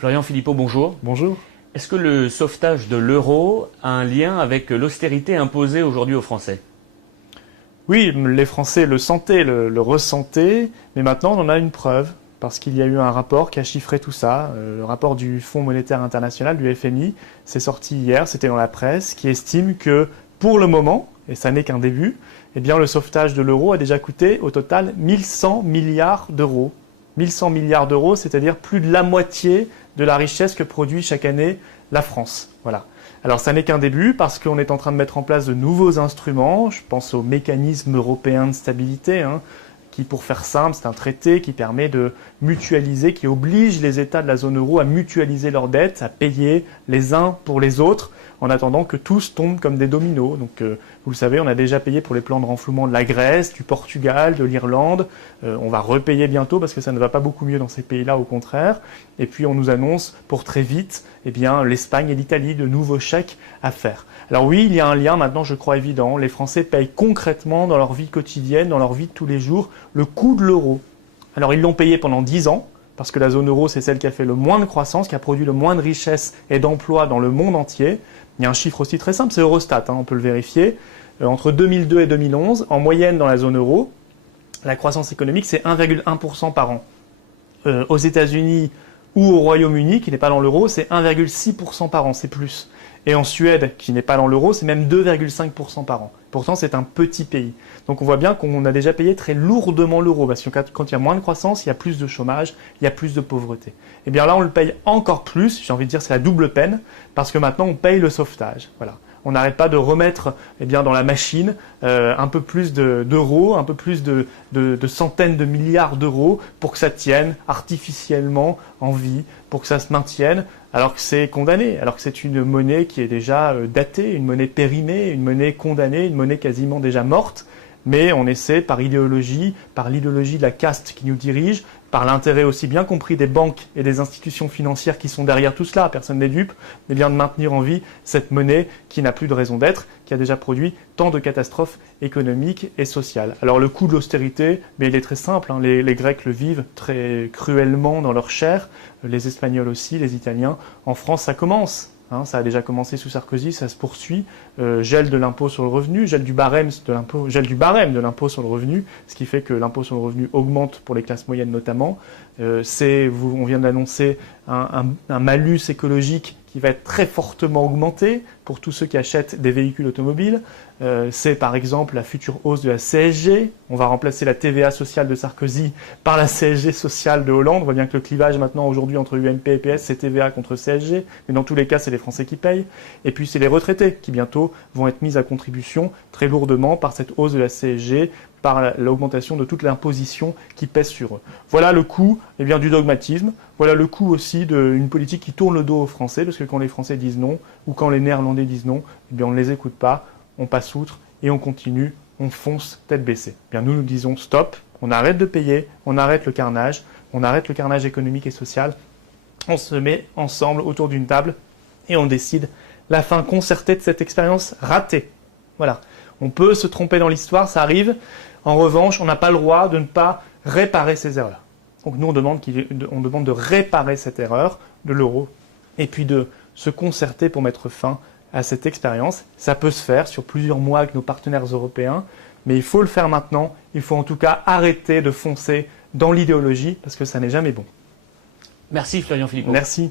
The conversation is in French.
Florian Philippot, bonjour. Bonjour. Est-ce que le sauvetage de l'euro a un lien avec l'austérité imposée aujourd'hui aux Français? Oui, les Français le sentaient, le ressentaient, mais maintenant on en a une preuve, parce qu'il y a eu un rapport qui a chiffré tout ça. Le rapport du Fonds monétaire international, du FMI, c'est sorti hier, c'était dans la presse, qui estime que pour le moment, et ça n'est qu'un début, eh bien le sauvetage de l'euro a déjà coûté au total 1100 milliards d'euros. 1100 milliards d'euros, c'est-à-dire plus de la moitié de la richesse que produit chaque année la France. Voilà. Alors ça n'est qu'un début parce qu'on est en train de mettre en place de nouveaux instruments. Je pense au mécanisme européen de stabilité, qui, pour faire simple, c'est un traité qui permet de mutualiser, qui oblige les États de la zone euro à mutualiser leurs dettes, à payer les uns pour les autres, en attendant que tous tombent comme des dominos. Donc, vous le savez, on a déjà payé pour les plans de renflouement de la Grèce, du Portugal, de l'Irlande. On va repayer bientôt parce que ça ne va pas beaucoup mieux dans ces pays-là, au contraire. Et puis, on nous annonce pour très vite, l'Espagne et l'Italie, de nouveaux chèques à faire. Alors oui, il y a un lien maintenant, je crois, évident. Les Français payent concrètement dans leur vie quotidienne, dans leur vie de tous les jours, le coût de l'euro. Alors, ils l'ont payé pendant 10 ans. Parce que la zone euro, c'est celle qui a fait le moins de croissance, qui a produit le moins de richesse et d'emplois dans le monde entier. Il y a un chiffre aussi très simple, c'est Eurostat, on peut le vérifier. Entre 2002 et 2011, en moyenne dans la zone euro, la croissance économique, c'est 1,1% par an. Aux États-Unis ou au Royaume-Uni, qui n'est pas dans l'euro, c'est 1,6% par an, c'est plus. Et en Suède, qui n'est pas dans l'euro, c'est même 2,5% par an. Pourtant, c'est un petit pays. Donc on voit bien qu'on a déjà payé très lourdement l'euro, parce que quand il y a moins de croissance, il y a plus de chômage, il y a plus de pauvreté. Et bien là, on le paye encore plus, j'ai envie de dire c'est la double peine, parce que maintenant on paye le sauvetage. Voilà. On n'arrête pas de remettre dans la machine un peu plus d'euros, un peu plus de centaines de milliards d'euros pour que ça tienne artificiellement en vie, pour que ça se maintienne, alors que c'est condamné, alors que c'est une monnaie qui est déjà datée, une monnaie périmée, une monnaie condamnée, une monnaie quasiment déjà morte. Mais on essaie par l'idéologie de la caste qui nous dirige, par l'intérêt aussi bien compris des banques et des institutions financières qui sont derrière tout cela, personne n'est dupe, mais bien de maintenir en vie cette monnaie qui n'a plus de raison d'être, qui a déjà produit tant de catastrophes économiques et sociales. Alors le coût de l'austérité, il est très simple, les Grecs le vivent très cruellement dans leur chair, les Espagnols aussi, les Italiens. En France, ça commence. Ça a déjà commencé sous Sarkozy, ça se poursuit. Gel de l'impôt sur le revenu, gel du barème de l'impôt sur le revenu, ce qui fait que l'impôt sur le revenu augmente pour les classes moyennes notamment. On vient d'annoncer un malus écologique qui va être très fortement augmenté pour tous ceux qui achètent des véhicules automobiles. C'est par exemple la future hausse de la CSG. On va remplacer la TVA sociale de Sarkozy par la CSG sociale de Hollande. On voit bien que le clivage maintenant aujourd'hui entre UMP et PS, c'est TVA contre CSG. Mais dans tous les cas, c'est les Français qui payent. Et puis c'est les retraités qui bientôt vont être mis à contribution très lourdement par cette hausse de la CSG, par l'augmentation de toute l'imposition qui pèse sur eux. Voilà le coût du dogmatisme, voilà le coût aussi d'une politique qui tourne le dos aux Français, parce que quand les Français disent non, ou quand les Néerlandais disent non, on ne les écoute pas, on passe outre et on continue, on fonce tête baissée. Nous disons stop, on arrête de payer, on arrête le carnage économique et social, on se met ensemble autour d'une table et on décide la fin concertée de cette expérience ratée. Voilà. On peut se tromper dans l'histoire, ça arrive. En revanche, on n'a pas le droit de ne pas réparer ces erreurs. Donc nous, on demande de réparer cette erreur de l'euro et puis de se concerter pour mettre fin à cette expérience. Ça peut se faire sur plusieurs mois avec nos partenaires européens, mais il faut le faire maintenant. Il faut en tout cas arrêter de foncer dans l'idéologie parce que ça n'est jamais bon. Merci Florian Philippot. Merci.